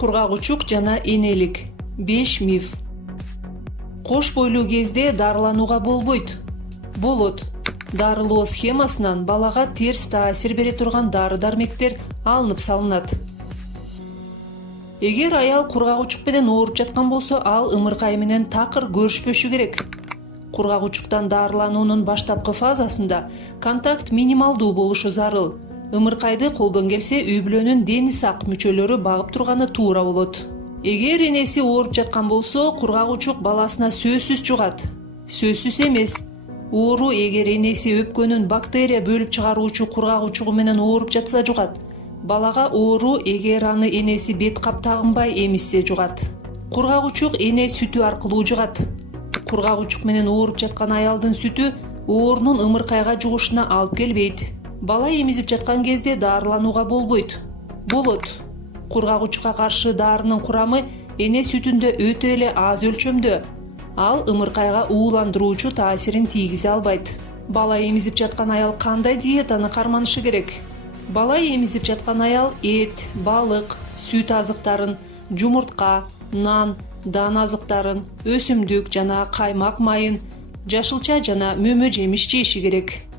Кургагучук жана энелик. 5 миф. Кош бойлуу кезде дарыланууга болбойт. Болот. Дарылоо схемасынан балага терс таасир бере турган дары-дармектер алынып салынат. Эгер аял кургагучук менен ооруп жаткан болсо, ал ымыркай менен такыр көрүшпөшү керек. Кургагучуктан дарылануунун баштапкы фазасында контакт минималдуу болушу зарыл. Ымыркайды колдон келсе үй бүлөнүн дени сак мүчөлөрү багып турганы туура болот. Эгер энеси ооруп жаткан болсо, кургагучук баласына сөзсүз жугат. Сөзсүз эмес. Оору эгер энеси өпкөнүн бактерия бөлүп чыгаруучу кургагучугу менен ооруп жатса жугат. Балага оору эгер аны энеси бет кап тагынбай эмизсе жугат. Кургагучук эне сүтү аркылуу жугат. Кургагучук менен ооруп жаткан аялдын сүтү оорунун ымыркайга жугушуна алып келбейт. Бала эмизип жаткан кезде дарыланууга болбойт. Болот. Кургагучукка каршы дарынын курамы эне сүтүндө өтө эле аз өлчөмдө. Ал ымыркайга ууландыруучу таасирин тийгизе албайт. Бала эмизип жаткан аял кандай диетаны карманышы керек? Бала эмизип жаткан аял эт, балык, сүт азыктарын, жумуртка, нан, дан азыктарын, өсүмдүк жана каймак майын, жашылча жана мөмө жемиш жеши керек.